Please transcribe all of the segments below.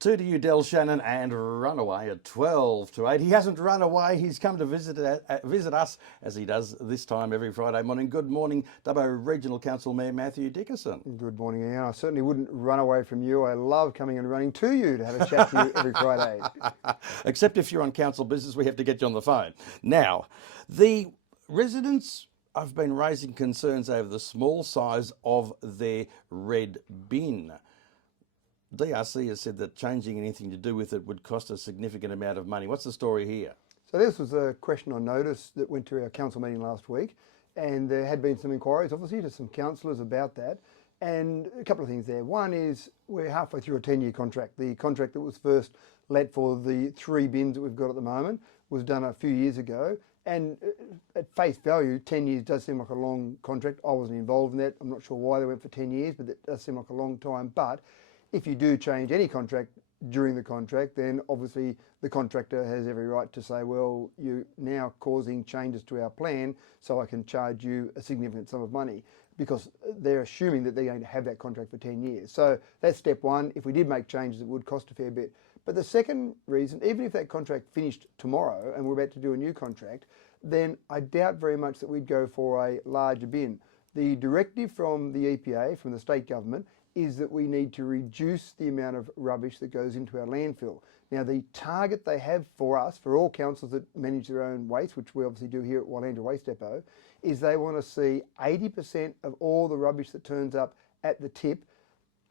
2 to you, Del Shannon, and Runaway at 12 to 8. He hasn't run away. He's come to visit us, as he does this time every Friday morning. Good morning, Dubbo Regional Council Mayor Matthew Dickerson. Good morning, Iain. I certainly wouldn't run away from you. I love coming and running to you to have a chat to you every Friday. Except if you're on council business, we have to get you on the phone. Now, the residents have been raising concerns over the small size of their red bin. DRC has said that changing anything to do with it would cost a significant amount of money. What's the story here? So this was a question on notice that went to our council meeting last week, and there had been some inquiries, obviously, to some councillors about that. And a couple of things there. One is we're halfway through a 10-year contract. The contract that was first let for the 3 bins that we've got at the moment was done a few years ago. And at face value, 10 years does seem like a long contract. I wasn't involved in that. I'm not sure why they went for 10 years, but it does seem like a long time. But if you do change any contract during the contract, then obviously the contractor has every right to say, well, you're now causing changes to our plan, so I can charge you a significant sum of money, because they're assuming that they're going to have that contract for 10 years. So that's step one. If we did make changes, it would cost a fair bit. But the second reason, even if that contract finished tomorrow and we're about to do a new contract, then I doubt very much that we'd go for a larger bin. The directive from the EPA, from the state government, is that we need to reduce the amount of rubbish that goes into our landfill. Now, the target they have for us, for all councils that manage their own waste, which we obviously do here at Willandra Waste Depot, is they want to see 80% of all the rubbish that turns up at the tip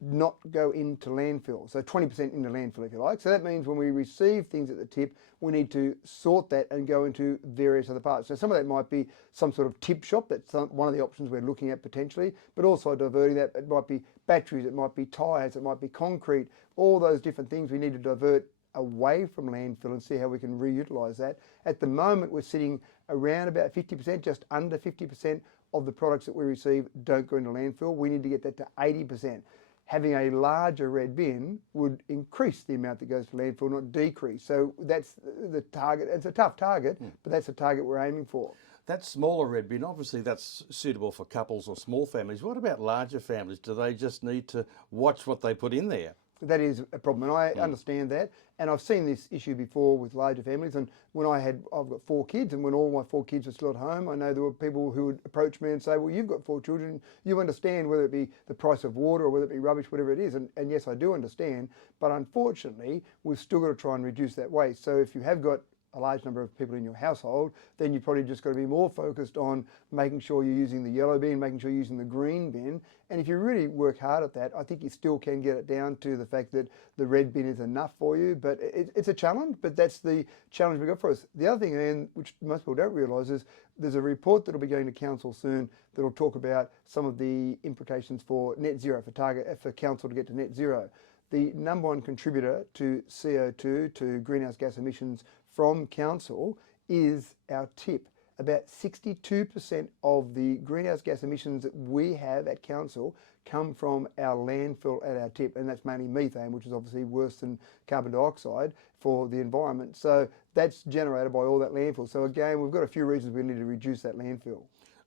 not go into landfill. So 20% into landfill, if you like. So that means when we receive things at the tip, we need to sort that and go into various other parts. So some of that might be some sort of tip shop. That's one of the options we're looking at potentially, but also diverting that. It might be batteries, it might be tyres, it might be concrete, all those different things we need to divert away from landfill and see how we can reutilise that. At the moment, we're sitting around about 50%, just under 50% of the products that we receive don't go into landfill. We need to get that to 80%. Having a larger red bin would increase the amount that goes to landfill, not decrease. So that's the target. It's a tough target, but that's the target we're aiming for. That smaller red bin, obviously that's suitable for couples or small families. What about larger families? Do they just need to watch what they put in there? That is a problem, and I understand that. And I've seen this issue before with larger families. And when I've got 4 kids, and when all my 4 kids were still at home, I know there were people who would approach me and say, well, you've got 4 children, you understand whether it be the price of water or whether it be rubbish, whatever it is. And yes, I do understand. But unfortunately, we've still got to try and reduce that waste. So if you have got a large number of people in your household, then you've probably just got to be more focused on making sure you're using the yellow bin, making sure you're using the green bin. And if you really work hard at that, I think you still can get it down to the fact that the red bin is enough for you. But it's a challenge, but that's the challenge we've got for us. The other thing, Ian, which most people don't realise, is there's a report that'll be going to council soon that'll talk about some of the implications for net zero, for council to get to net zero. The number one contributor to CO2, to greenhouse gas emissions from council, is our tip. About 62% of the greenhouse gas emissions that we have at council come from our landfill at our tip, and that's mainly methane, which is obviously worse than carbon dioxide for the environment. So that's generated by all that landfill. So again, we've got a few reasons we need to reduce that landfill.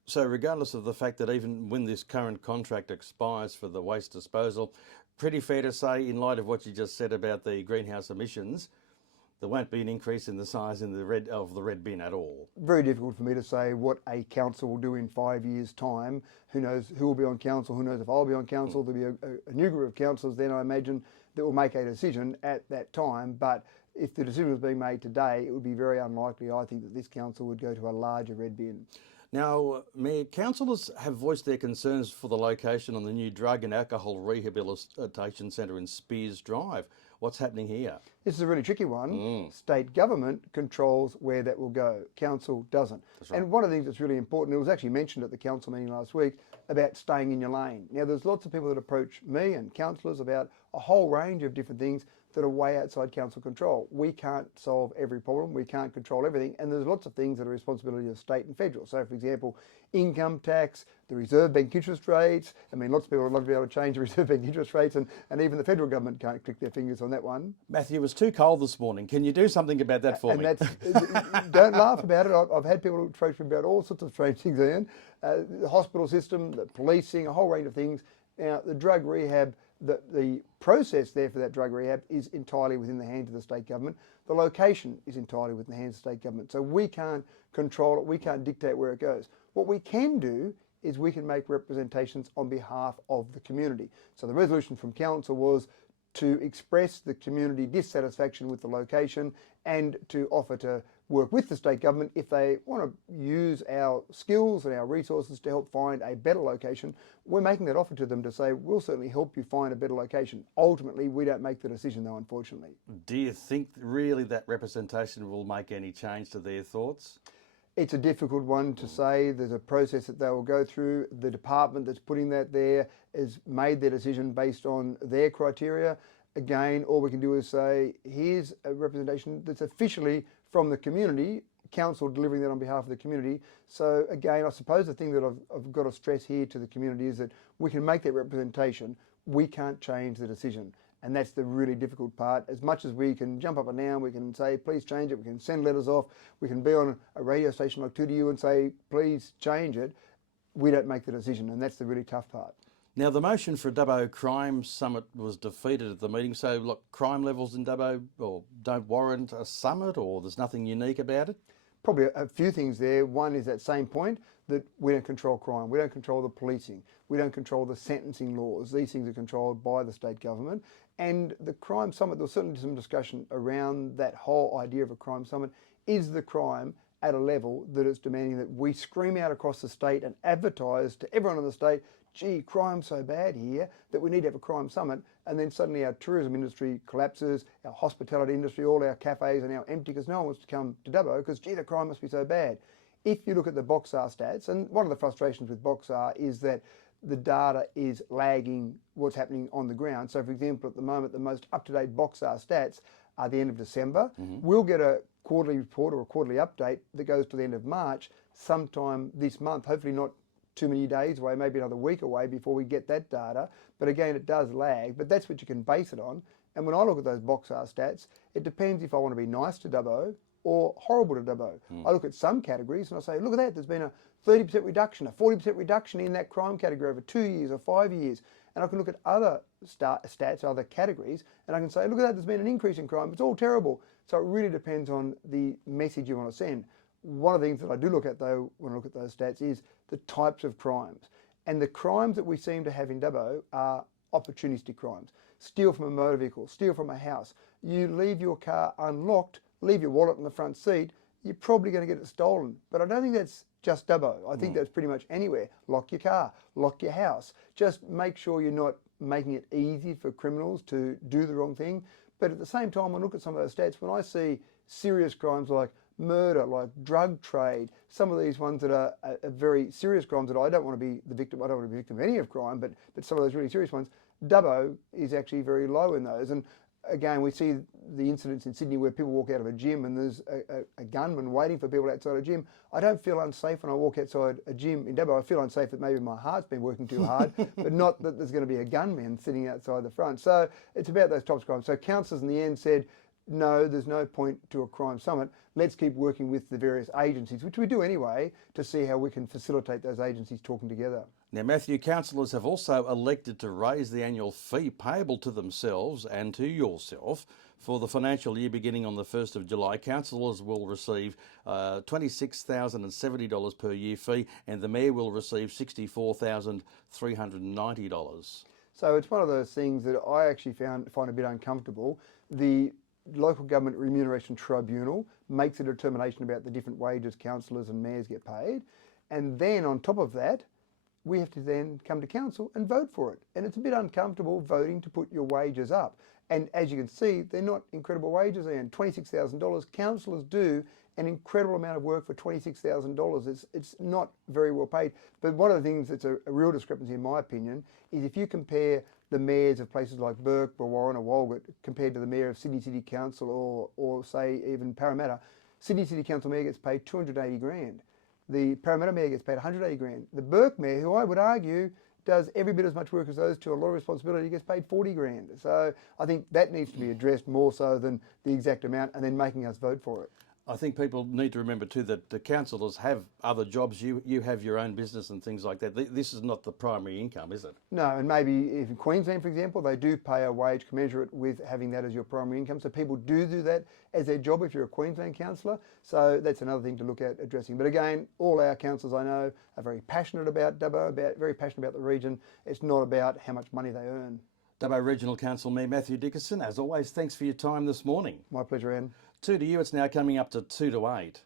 So regardless of the fact that even when this current contract expires for the waste disposal, pretty fair to say, in light of what you just said about the greenhouse emissions, there won't be an increase in the size of the red bin at all. Very difficult for me to say what a council will do in 5 years' time. Who knows who will be on council, who knows if I'll be on council. There'll be a new group of councillors then, I imagine, that will make a decision at that time. But if the decision was being made today, it would be very unlikely, I think, that this council would go to a larger red bin. Now, Mayor, councillors have voiced their concerns for the location on the new drug and alcohol rehabilitation centre in Spears Drive. What's happening here? This is a really tricky one. State government controls where that will go. Council doesn't. That's right. And one of the things that's really important, it was actually mentioned at the council meeting last week, about staying in your lane. Now, there's lots of people that approach me and councillors about a whole range of different things that are way outside council control. We can't solve every problem, we can't control everything, and there's lots of things that are responsibility of state and federal. So for example, income tax, the Reserve Bank interest rates. I mean, lots of people would love to be able to change the Reserve Bank interest rates, and even the federal government can't click their fingers on that one. Matthew, it was too cold this morning. Can you do something about that for me? Don't laugh about it. I've had people approach me about all sorts of strange things, Ian. The hospital system, the policing, a whole range of things. Now, the drug rehab the process there for that drug rehab is entirely within the hands of the state government. The location is entirely within the hands of the state government. So we can't control it, we can't dictate where it goes. What we can do is we can make representations on behalf of the community. So the resolution from council was to express the community dissatisfaction with the location and to offer to work with the state government if they want to use our skills and our resources to help find a better location. We're making that offer to them to say, we'll certainly help you find a better location. Ultimately, we don't make the decision though, unfortunately. Do you think really that representation will make any change to their thoughts? It's a difficult one to say. There's a process that they will go through. The department that's putting that there has made their decision based on their criteria. Again, all we can do is say, here's a representation that's officially from the community, council delivering that on behalf of the community. So again, I suppose the thing that I've got to stress here to the community is that we can make that representation. We can't change the decision. And that's the really difficult part. As much as we can jump up and down, we can say, please change it, we can send letters off, we can be on a radio station like 2 and say, please change it, we don't make the decision, and that's the really tough part. Now, the motion for a Dubbo Crime Summit was defeated at the meeting, so look, crime levels in Dubbo don't warrant a summit, or there's nothing unique about it? Probably a few things there. One is that same point, that we don't control crime, we don't control the policing, we don't control the sentencing laws. These things are controlled by the state government. And the crime summit, there was certainly some discussion around that whole idea of a crime summit. Is the crime at a level that is demanding that we scream out across the state and advertise to everyone in the state, gee, crime's so bad here that we need to have a crime summit, and then suddenly our tourism industry collapses, our hospitality industry, all our cafes are now empty because no one wants to come to Dubbo because, gee, the crime must be so bad. If you look at the Boxar stats, and one of the frustrations with Boxar is that the data is lagging what's happening on the ground. So for example, at the moment, the most up-to-date Boxar stats are the end of December. We'll get a quarterly report or a quarterly update that goes to the end of March sometime this month, hopefully not too many days away, maybe another week away before we get that data. But again, it does lag, but that's what you can base it on. And when I look at those Boxar stats, it depends if I want to be nice to Dubbo or horrible to Dubbo. I look at some categories and I say, look at that, there's been a 30% reduction, a 40% reduction in that crime category over 2 years or 5 years. And I can look at other stats, other categories, and I can say, look at that, there's been an increase in crime. It's all terrible. So it really depends on the message you want to send. One of the things that I do look at, though, when I look at those stats is the types of crimes. And the crimes that we seem to have in Dubbo are opportunistic crimes. Steal from a motor vehicle, steal from a house. You leave your car unlocked, leave your wallet in the front seat, you're probably going to get it stolen. But I don't think that's just Dubbo. I think that's pretty much anywhere. Lock your car, lock your house. Just make sure you're not making it easy for criminals to do the wrong thing. But at the same time, when I look at some of those stats, when I see serious crimes like murder, like drug trade, some of these ones that are very serious crimes that I don't want to be the victim, I don't want to be the victim of any of crime, but some of those really serious ones, Dubbo is actually very low in those. And again, we see the incidents in Sydney where people walk out of a gym and there's a gunman waiting for people outside a gym. I don't feel unsafe when I walk outside a gym in Dubbo. I feel unsafe that maybe my heart's been working too hard, but not that there's going to be a gunman sitting outside the front. So it's about those types of crimes. So councillors in the end said, no, there's no point to a crime summit. Let's keep working with the various agencies, which we do anyway, to see how we can facilitate those agencies talking together. Now, Matthew, councillors have also elected to raise the annual fee payable to themselves and to yourself for the financial year beginning on the 1st of July. Councillors will receive $26,070 per year fee, and the Mayor will receive $64,390. So it's one of those things that I actually find a bit uncomfortable. The Local Government Remuneration Tribunal makes a determination about the different wages councillors and mayors get paid, and then on top of that, we have to then come to council and vote for it. And it's a bit uncomfortable voting to put your wages up. And as you can see, they're not incredible wages, Iain. $26,000. Councillors do an incredible amount of work for $26,000. It's not very well paid. But one of the things that's a real discrepancy, in my opinion, is if you compare the mayors of places like Bourke, Warren or Walgett compared to the mayor of Sydney City Council or say even Parramatta, Sydney City Council mayor gets paid 280 grand. The Parramatta mayor gets paid 180 grand. The Bourke mayor, who I would argue does every bit as much work as those two, a lot of responsibility, gets paid 40 grand. So I think that needs to be addressed more so than the exact amount and then making us vote for it. I think people need to remember too that the councillors have other jobs. You have your own business and things like that. This is not the primary income, is it? No, and maybe if in Queensland, for example, they do pay a wage commensurate with having that as your primary income. So people do that as their job if you're a Queensland councillor. So that's another thing to look at addressing. But again, all our councillors I know are very passionate about Dubbo, very passionate about the region. It's not about how much money they earn. Dubbo Regional Council Mayor Matthew Dickerson, as always, thanks for your time this morning. My pleasure, Iain. 2 to you, it's now coming up to 2 to 8.